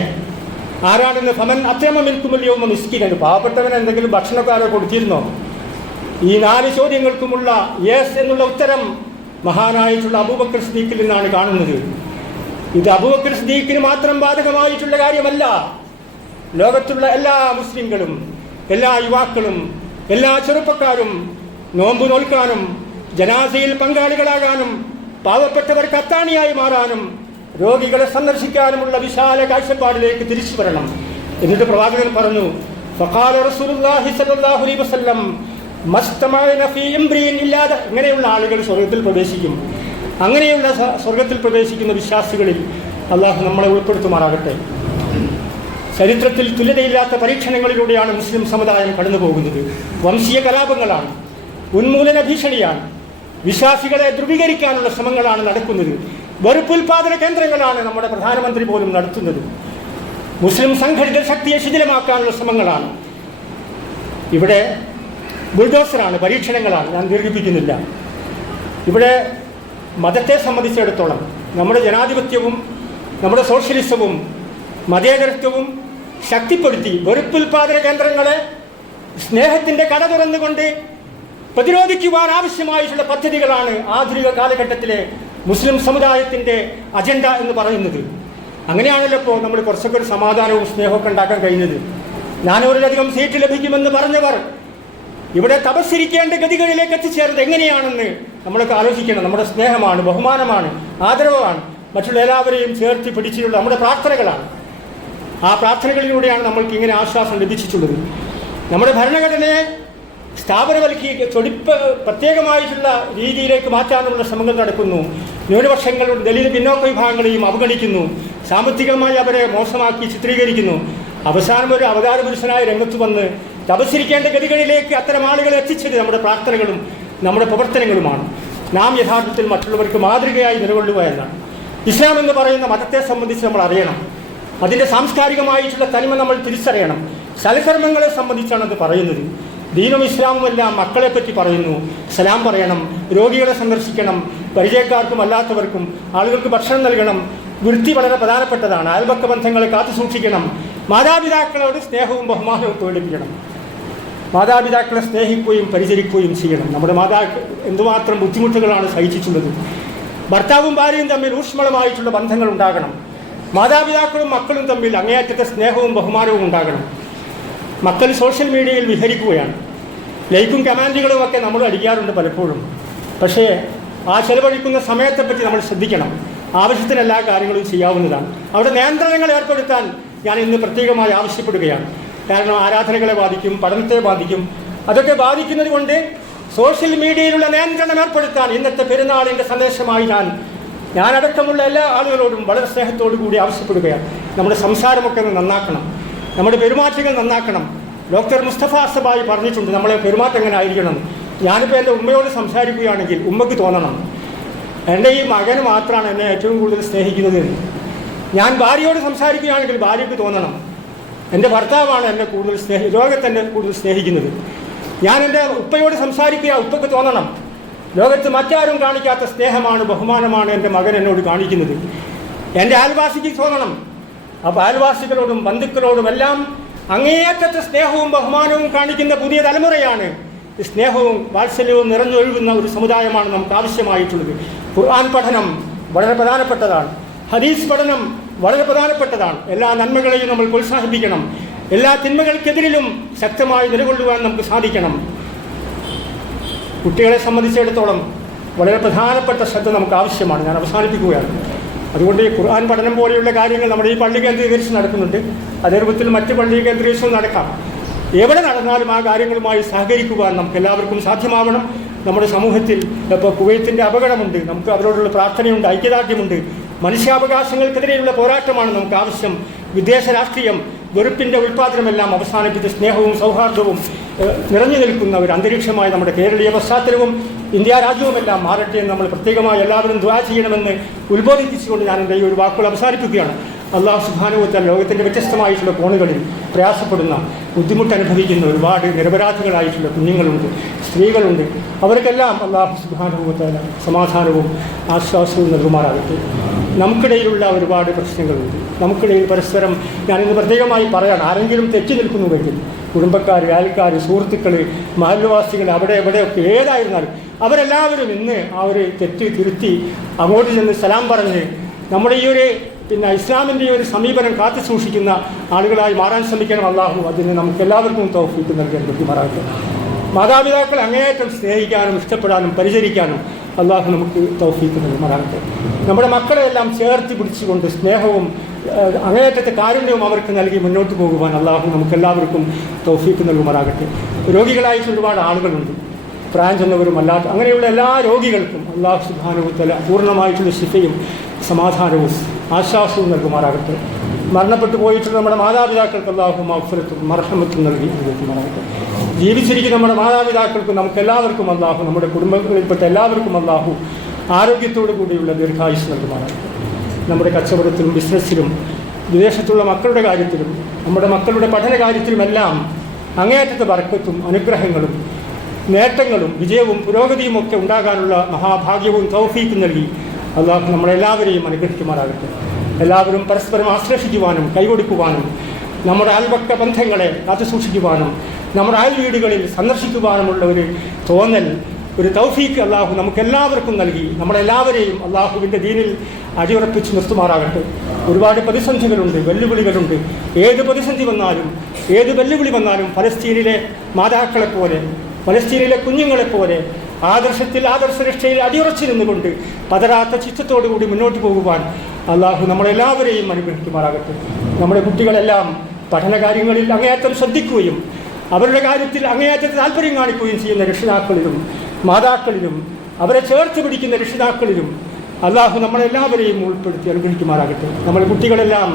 ആരാണെന്ന് ഫമൻ അത്യമ മിൻകുമുൽ യൗമ മിസ്കിനൻ. പാവപ്പെട്ടവന് എന്തെങ്കിലും ഭക്ഷണക്കാരോ കൊടുത്തിരുന്നോ? ഈ 4 ചോദ്യങ്ങൾക്കുമുള്ള യെസ് എന്നുള്ള ഉത്തരം മഹാനായിട്ടുള്ള അബൂബക്കർ സിദ്ദീഖിൽ നിന്നാണ് കാണുന്നത്. ഇത് അബൂബക്കർ സിദ്ദീഖിന് മാത്രം ബാധകമായിട്ടുള്ള കാര്യമല്ല. ലോകത്തുള്ള എല്ലാ മുസ്ലിങ്ങളും, എല്ലാ യുവാക്കളും, എല്ലാ ചെറുപ്പക്കാരും നോമ്പ് നോൽക്കാനും ജനാസയിൽ പങ്കാളികളാകാനും പാവപ്പെട്ടവർക്ക് അത്താണിയായി മാറാനും രോഗികളെ സന്ദർശിക്കാനുമുള്ള വിശാല കാഴ്ചപ്പാടിലേക്ക് തിരിച്ചു വരണം. എന്നിട്ട് പ്രവാചകൻ പറഞ്ഞു, ഫഖാല റസൂലുള്ളാഹി സ്വല്ലല്ലാഹു അലൈഹി വസല്ലം മസ്തമഅന ഫീ ഇംറിൻ. ഇല്ലാതെ ഇങ്ങനെയുള്ള ആളുകൾ സ്വർഗ്ഗത്തിൽ പ്രവേശിക്കും. അങ്ങനെയുള്ള സ്വർഗ്ഗത്തിൽ പ്രവേശിക്കുന്ന വിശ്വാസികളിൽ അള്ളാഹു നമ്മളെ ഉൾപ്പെടുത്തുമാറാകട്ടെ. ചരിത്രത്തിൽ തുല്യതയില്ലാത്ത പരീക്ഷണങ്ങളിലൂടെയാണ് മുസ്ലിം സമുദായം കടന്നു പോകുന്നത്. വംശീയ കലാപങ്ങളാണ്, ഉന്മൂലന ഭീഷണിയാണ്, വിശ്വാസികളെ ധ്രുവീകരിക്കാനുള്ള ശ്രമങ്ങളാണ് നടക്കുന്നത്. വെറുപ്പുൽപാദന കേന്ദ്രങ്ങളാണ് നമ്മുടെ പ്രധാനമന്ത്രി പോലും നടത്തുന്നത്. മുസ്ലിം സംഘടിത ശക്തിയെ ശിഥിലമാക്കാനുള്ള ശ്രമങ്ങളാണ്. ഇവിടെ ബുൾഡോസറാണ്, പരീക്ഷണങ്ങളാണ്. ഞാൻ ദീർഘിപ്പിക്കുന്നില്ല. ഇവിടെ മതത്തെ സംബന്ധിച്ചിടത്തോളം നമ്മുടെ ജനാധിപത്യവും നമ്മുടെ സോഷ്യലിസവും മതേതരത്വവും ശക്തിപ്പെടുത്തി വെറുപ്പുൽപാദന കേന്ദ്രങ്ങളെ സ്നേഹത്തിൻ്റെ കട തുറന്നുകൊണ്ട് പ്രതിരോധിക്കുവാൻ ആവശ്യമായിട്ടുള്ള പദ്ധതികളാണ് ആധുനിക കാലഘട്ടത്തിലെ മുസ്ലിം സമുദായത്തിൻ്റെ അജണ്ട എന്ന് പറയുന്നത്. അങ്ങനെയാണല്ലോ ഇപ്പോൾ നമ്മൾ കുറച്ചൊക്കെ ഒരു സമാധാനവും സ്നേഹമൊക്കെ ഉണ്ടാക്കാൻ കഴിഞ്ഞത്. 400-ലധികം സീറ്റ് ലഭിക്കുമെന്ന് പറഞ്ഞവർ ഇവിടെ തപസ്സിരിക്കേണ്ട ഗതികളിലേക്ക് എത്തിച്ചേർന്നത് എങ്ങനെയാണെന്ന് നമ്മളൊക്കെ ആലോചിക്കണം. നമ്മുടെ സ്നേഹമാണ്, ബഹുമാനമാണ്, ആദരവാണ്, മറ്റുള്ള എല്ലാവരെയും ചേർത്ത് പിടിച്ചിട്ടുള്ള നമ്മുടെ പ്രാർത്ഥനകളാണ്. ആ പ്രാർത്ഥനകളിലൂടെയാണ് നമ്മൾക്ക് ഇങ്ങനെ ആശ്വാസം ലഭിച്ചിട്ടുള്ളത്. നമ്മുടെ ഭരണഘടനയെ പ്രത്യേകമായിട്ടുള്ള രീതിയിലേക്ക് മാറ്റാനുള്ള ശ്രമങ്ങൾ നടക്കുന്നു. ന്യൂനപക്ഷങ്ങളും ദലിത് പിന്നോക്ക വിഭാഗങ്ങളെയും അവഗണിക്കുന്നു. സാമ്പത്തികമായി അവരെ മോശമാക്കി ചിത്രീകരിക്കുന്നു. അവസാനം ഒരു അവതാര പുരുഷനായ രംഗത്ത് വന്ന് തപസ്സിരിക്കേണ്ട ഗതികളിലേക്ക് അത്തരം ആളുകളെ എത്തിച്ചത് നമ്മുടെ പ്രാർത്ഥനകളും നമ്മുടെ പ്രവർത്തനങ്ങളുമാണ്. നാം യഥാർത്ഥത്തിൽ മറ്റുള്ളവർക്ക് മാതൃകയായി നിലകൊള്ളുക എന്നാണ്. ഇസ്ലാം എന്ന് പറയുന്ന മതത്തെ സംബന്ധിച്ച് നമ്മൾ അറിയണം. അതിൻ്റെ സാംസ്കാരികമായിട്ടുള്ള തനിമ നമ്മൾ തിരിച്ചറിയണം. സൽക്കർമ്മങ്ങളെ സംബന്ധിച്ചാണ് അത് പറയുന്നത്. ദീനും ഇസ്ലാമും എല്ലാം മക്കളെ പറ്റി പറയുന്നു. സലാം പറയണം, രോഗികളെ സന്ദർശിക്കണം, പരിചയക്കാർക്കും അല്ലാത്തവർക്കും ആളുകൾക്ക് ഭക്ഷണം നൽകണം. വൃത്തി വളരെ പ്രധാനപ്പെട്ടതാണ്. അയൽപക്ക ബന്ധങ്ങളെ കാത്തു സൂക്ഷിക്കണം. മാതാപിതാക്കളോട് സ്നേഹവും ബഹുമാനവും പ്രകടിപ്പിക്കണം. മാതാപിതാക്കളെ സ്നേഹിക്കുകയും പരിചരിക്കുകയും ചെയ്യണം. നമ്മുടെ മാതാക്കൾ എന്തുമാത്രം ബുദ്ധിമുട്ടുകളാണ് സഹിച്ചിട്ടുള്ളത്. ഭർത്താവും ഭാര്യയും തമ്മിൽ ഊഷ്മളമായിട്ടുള്ള ബന്ധങ്ങൾ ഉണ്ടാകണം. മാതാപിതാക്കളും മക്കളും തമ്മിൽ അങ്ങേയറ്റത്തെ സ്നേഹവും ബഹുമാനവും ഉണ്ടാകണം. മക്കൾ സോഷ്യൽ മീഡിയയിൽ വിഹരിക്കുകയാണ്. ലൈക്കും കമാൻഡുകളും ഒക്കെ നമ്മൾ അടിക്കാറുണ്ട് പലപ്പോഴും. പക്ഷേ ആ ചെലവഴിക്കുന്ന സമയത്തെപ്പറ്റി നമ്മൾ ശ്രദ്ധിക്കണം. ആവശ്യത്തിന് എല്ലാ കാര്യങ്ങളും ചെയ്യാവുന്നതാണ്. അവിടെ നിയന്ത്രണങ്ങൾ ഏർപ്പെടുത്താൻ ഞാൻ ഇന്ന് പ്രത്യേകമായി ആവശ്യപ്പെടുകയാണ്. കാരണം ആരാധനകളെ ബാധിക്കും, പഠനത്തെ ബാധിക്കും. അതൊക്കെ ബാധിക്കുന്നത് കൊണ്ട് സോഷ്യൽ മീഡിയയിലുള്ള നിയന്ത്രണം ഏർപ്പെടുത്താൻ ഇന്നത്തെ പെരുന്നാളിൻ്റെ സന്ദേശമായി ഞാനടക്കമുള്ള എല്ലാ ആളുകളോടും വളരെ സ്നേഹത്തോടു കൂടി ആവശ്യപ്പെടുകയാണ്. നമ്മുടെ സംസാരമൊക്കെ ഒന്ന് നന്നാക്കണം, നമ്മുടെ പെരുമാറ്റങ്ങൾ നന്നാക്കണം. ഡോക്ടർ മുസ്തഫ സബായി പറഞ്ഞിട്ടുണ്ട് നമ്മളെ പെരുമാറ്റം എങ്ങനെ ആയിരിക്കണം. ഞാനിപ്പോൾ എൻ്റെ ഉമ്മയോട് സംസാരിക്കുകയാണെങ്കിൽ ഉമ്മയ്ക്ക് തോന്നണം എൻ്റെ ഈ മകന് മാത്രമാണ് എന്നെ ഏറ്റവും കൂടുതൽ സ്നേഹിക്കുന്നത് എന്ന്. ഞാൻ ഭാര്യയോട് സംസാരിക്കുകയാണെങ്കിൽ ഭാര്യയ്ക്ക് തോന്നണം എൻ്റെ ഭർത്താവാണ് എന്നെ കൂടുതൽ ലോകത്തെന്നെ കൂടുതൽ സ്നേഹിക്കുന്നത്. ഞാൻ എൻ്റെ ഉപ്പയോട് സംസാരിക്കുക, ഉപ്പയ്ക്ക് തോന്നണം ലോകത്ത് മറ്റാരും കാണിക്കാത്ത സ്നേഹമാണ്, ബഹുമാനമാണ് എൻ്റെ മകൻ എന്നോട് കാണിക്കുന്നത്. എൻ്റെ അയൽവാസിക്ക് തോന്നണം. അപ്പോൾ അയൽവാസികളോടും ബന്ധുക്കളോടുമെല്ലാം അങ്ങേയറ്റത്തെ സ്നേഹവും ബഹുമാനവും കാണിക്കുന്ന പുതിയ തലമുറയാണ്. സ്നേഹവും വാത്സല്യവും നിറഞ്ഞൊഴുകുന്ന ഒരു സമുദായമാണ് നമുക്ക് ആവശ്യമായിട്ടുള്ളത്. ഖുർആൻ പഠനം വളരെ പ്രധാനപ്പെട്ടതാണ്. ഹദീസ് പഠനം വളരെ പ്രധാനപ്പെട്ടതാണ്. എല്ലാ നന്മകളെയും നമ്മൾ പ്രോത്സാഹിപ്പിക്കണം. എല്ലാ തിന്മകൾക്കെതിരിലും ശക്തമായി നിലകൊള്ളുവാൻ നമുക്ക് സാധിക്കണം. കുട്ടികളെ സംബന്ധിച്ചിടത്തോളം വളരെ പ്രധാനപ്പെട്ട ശ്രദ്ധ നമുക്ക് ആവശ്യമാണ്. ഞാൻ അവസാനിപ്പിക്കുകയാണ്. അതുകൊണ്ട് ഈ ഖുർആൻ പഠനം പോലെയുള്ള കാര്യങ്ങൾ നമ്മുടെ ഈ പള്ളി കേന്ദ്രീകരിച്ച് നടക്കുന്നുണ്ട്. അതേ രൂപത്തിൽ മറ്റ് പള്ളി കേന്ദ്രീകരിച്ചും നടക്കാം. എവിടെ നടന്നാലും ആ കാര്യങ്ങളുമായി സഹകരിക്കുവാൻ നമുക്ക് എല്ലാവർക്കും സാധ്യമാവണം. നമ്മുടെ സമൂഹത്തിൽ ഇപ്പോൾ കുവൈത്തിൻ്റെ അപകടമുണ്ട്. നമുക്ക് അവരോടുള്ള പ്രാർത്ഥനയുണ്ട്, ഐക്യദാർഢ്യമുണ്ട്. മനുഷ്യാവകാശങ്ങൾക്കെതിരെയുള്ള പോരാട്ടമാണ് നമുക്ക് ആവശ്യം. വിദേശ രാഷ്ട്രീയം, വെറുപ്പിൻ്റെ ഉൽപ്പാദനമെല്ലാം അവസാനിപ്പിച്ച് സ്നേഹവും സൗഹാർദ്ദവും നിറഞ്ഞു നിൽക്കുന്ന ഒരു അന്തരീക്ഷമായി നമ്മുടെ കേരളീയ പശ്ചാത്തലവും ഇന്ത്യ രാജ്യവുമെല്ലാം മാറട്ടെ എന്ന് നമ്മൾ പ്രത്യേകമായി എല്ലാവരും ദുആ ചെയ്യണമെന്ന് ഉത്ബോധിപ്പിച്ചുകൊണ്ട് ഞാൻ എൻ്റെ ഈ ഒരു വാക്കുകൾ അവസാനിപ്പിക്കുകയാണ്. അല്ലാഹു സുബ്ഹാനഹു വ തആല ലോകത്തിൻ്റെ വ്യത്യസ്തമായിട്ടുള്ള കോണുകളിൽ പ്രയാസപ്പെടുന്ന, ബുദ്ധിമുട്ടനുഭവിക്കുന്ന ഒരുപാട് നിരപരാധികളായിട്ടുള്ള കുഞ്ഞുങ്ങളുണ്ട്, സ്ത്രീകളുണ്ട്. അവർക്കെല്ലാം അല്ലാഹു സുബ്ഹാനഹു വ തആല സമാധാനവും ആശ്വാസവും നൽകുമാറാകട്ടെ. നമുക്കിടയിലുള്ള ഒരുപാട് പ്രശ്നങ്ങളുണ്ട്. നമുക്കിടയിൽ പരസ്പരം ഞാനിന്ന് പ്രത്യേകമായി പറയാണ്, ആരെങ്കിലും തെറ്റി നിൽക്കുന്നുവെങ്കിൽ കുടുംബക്കാർ, അയൽക്കാർ, സുഹൃത്തുക്കൾ, മഹല്ലുവാസികൾ, അവിടെ എവിടെയൊക്കെ ഏതായിരുന്നാലും അവരെല്ലാവരും ഇന്ന് ആ ഒരു തെറ്റ് തിരുത്തി അങ്ങോട്ട് ചെന്ന് സലാം പറഞ്ഞ് നമ്മുടെ ഈ ഒരു ഇസ്ലാമിൻ്റെ ഒരു സമീപനം കാത്തു സൂക്ഷിക്കുന്ന ആളുകളായി മാറാൻ ശ്രമിക്കണം. അല്ലാഹു അതിന് നമുക്ക് എല്ലാവർക്കും തൗഫീഖ് നൽകാൻ ബുദ്ധിമാറാകട്ടെ. മാതാപിതാക്കളെ അങ്ങേയറ്റം സ്നേഹിക്കാനും ഇഷ്ടപ്പെടാനും പരിചരിക്കാനും അല്ലാഹു നമുക്ക് തൗഫീഖ് നൽകുമാറാകട്ടെ. നമ്മുടെ മക്കളെയെല്ലാം ചേർത്ത് പിടിച്ചുകൊണ്ട് സ്നേഹവും അങ്ങേയറ്റത്തെ കാരുണ്യവും അവർക്ക് നൽകി മുന്നോട്ട് പോകുവാൻ അല്ലാഹു നമുക്കെല്ലാവർക്കും തൗഫീഖ് നൽകുമാറാകട്ടെ. രോഗികളായിട്ട് ഒരുപാട് ആളുകളുണ്ട്, പ്രായം ചെന്നവരും അല്ലാത്ത അങ്ങനെയുള്ള എല്ലാ രോഗികൾക്കും അല്ലാഹു സുബ്ഹാനഹു വ തആല പൂർണ്ണമായിട്ടുള്ള ശിഫയും സമാധാനവും ആശ്വാസവും നൽകുമാറാകട്ടെ. മരണപ്പെട്ടു പോയിട്ടുള്ള നമ്മുടെ മാതാപിതാക്കൾക്ക് അല്ലാഹു മഗ്ഫിറത്തും മർഹമത്തും നൽകി അനുഗ്രഹിക്കുമാറാകട്ടെ. ജീവിച്ചിരിക്കുന്ന നമ്മുടെ മാതാപിതാക്കൾക്കും നമുക്കെല്ലാവർക്കും അല്ലാഹു, നമ്മുടെ കുടുംബങ്ങളിൽപ്പെട്ട എല്ലാവർക്കും അല്ലാഹു ആരോഗ്യത്തോടു കൂടിയുള്ള ദീർഘായുസ് നൽകുമാറാകട്ടെ. നമ്മുടെ കച്ചവടത്തിലും ബിസിനസ്സിലും വിദേശത്തുള്ള മക്കളുടെ കാര്യത്തിലും നമ്മുടെ മക്കളുടെ പഠന കാര്യത്തിലുമെല്ലാം അങ്ങേയറ്റത്തെ ബർക്കത്തും അനുഗ്രഹങ്ങളും നേട്ടങ്ങളും വിജയവും പുരോഗതിയും ഒക്കെ ഉണ്ടാകാനുള്ള മഹാഭാഗ്യവും തൗഫീഖും നൽകി അല്ലാഹു നമ്മളെല്ലാവരെയും അനുഗ്രഹിക്കുമാറാകട്ടെ. എല്ലാവരും പരസ്പരം ആശ്ലേഷിക്കുവാനും കൈകൊടുക്കുവാനും നമ്മുടെ അയൽപക്ക ബന്ധങ്ങളെ കാത്തുസൂക്ഷിക്കുവാനും നമ്മുടെ അയൽ വീടുകളിൽ സന്ദർശിക്കുവാനുമുള്ള ഒരു തോന്നൽ, ഒരു തൗഫീഖ് അല്ലാഹു നമുക്കെല്ലാവർക്കും നൽകി നമ്മളെല്ലാവരെയും അല്ലാഹുവിൻ്റെ ദീനിൽ അടിയുറപ്പിച്ച് നിർത്തുമാറാകട്ടെ. ഒരുപാട് പ്രതിസന്ധികളുണ്ട്, വെല്ലുവിളികളുണ്ട്. ഏത് പ്രതിസന്ധി വന്നാലും, ഏത് വെല്ലുവിളി വന്നാലും ഫലസ്തീനിലെ മാതാക്കളെപ്പോലെ, ഫലസ്തീനിലെ കുഞ്ഞുങ്ങളെപ്പോലെ ആദർശനിഷ്ഠയിൽ അടിയുറച്ചു നിന്നുകൊണ്ട് പതരാത്ത ചിത്തത്തോടുകൂടി മുന്നോട്ട് പോകുവാൻ അല്ലാഹു നമ്മളെല്ലാവരെയും അനുഗ്രഹിക്കുമാറാകട്ടെ. നമ്മുടെ കുട്ടികളെല്ലാം പഠനകാര്യങ്ങളിൽ അങ്ങേയറ്റം ശ്രദ്ധിക്കുകയും അവരുടെ കാര്യത്തിൽ അങ്ങേയറ്റത്തെ താല്പര്യം കാണിക്കുകയും ചെയ്യുന്ന രക്ഷിതാക്കളിലും മാതാക്കളിലും അവരെ ചേർത്ത് പിടിക്കുന്ന രക്ഷിതാക്കളിലും അല്ലാഹു നമ്മളെല്ലാവരെയും ഉൾപ്പെടുത്തി അനുഗ്രഹിക്കുമാറാകട്ടെ. നമ്മുടെ കുട്ടികളെല്ലാം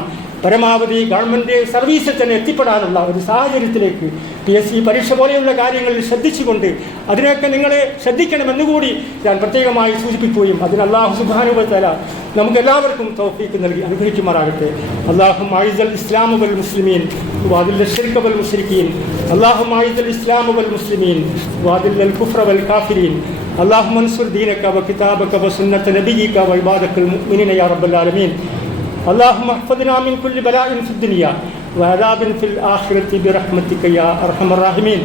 പരമാവധി ഗവൺമെൻറ് സർവീസിൽ തന്നെ എത്തിപ്പെടാനുള്ള ഒരു സാഹചര്യത്തിലേക്ക് PSC പരീക്ഷ പോലെയുള്ള കാര്യങ്ങളിൽ ശ്രദ്ധിച്ചുകൊണ്ട് അതിനൊക്കെ നിങ്ങളെ ശ്രദ്ധിക്കണമെന്നുകൂടി ഞാൻ പ്രത്യേകമായി സൂചിപ്പിക്കുകയും അതിന് അല്ലാഹു സുബ്ഹാനഹു വ തആല നമുക്കെല്ലാവർക്കും തൗഫീഖ് നൽകി അനുഗ്രഹിക്കുമാറാകട്ടെ. അല്ലാഹുമ്മ അഇസ്സൽ ഇസ്ലാമ വൽ മുസ്ലിമീൻ വഅദില്ല ശിർക വൽ മുശ്രിക്കീൻ. അല്ലാഹുമ്മ അഇസ്സൽ ഇസ്ലാമ വൽ മുസ്ലിമീൻ വഅദില്ല കുഫ്ര വൽ കാഫിരീൻ. اللهم انصر دينك وكتابك وسنة نبيك وعبادك المؤمنين يا رب العالمين. اللهم احفظنا من كل بلاء في الدنيا وعذاب في الآخرة برحمتك يا أرحم الراحمين.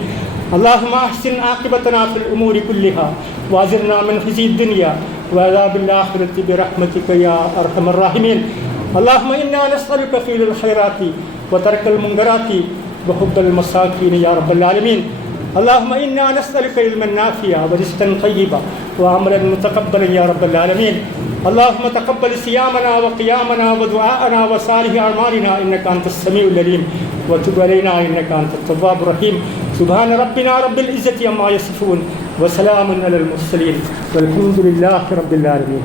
اللهم احسن عاقبتنا في الأمور كلها واجرنا من خزي الدنيا وعذاب الآخرة برحمتك يا أرحم الراحمين. اللهم إنا نسألك فعل الخيرات وترك المنكرات وحب المساكين يا رب العالمين. اللهم إنا نسألك علما نافعا ورزقا طيبا وعملا متقبلا يا رب العالمين. اللهم تقبل صيامنا وقيامنا ودعاءنا وصالح أعمالنا إنك أنت السميع العليم وتب علينا إنك أنت التواب الرحيم. سبحان ربنا رب العزة عما يصفون وسلام على المرسلين والحمد لله رب العالمين.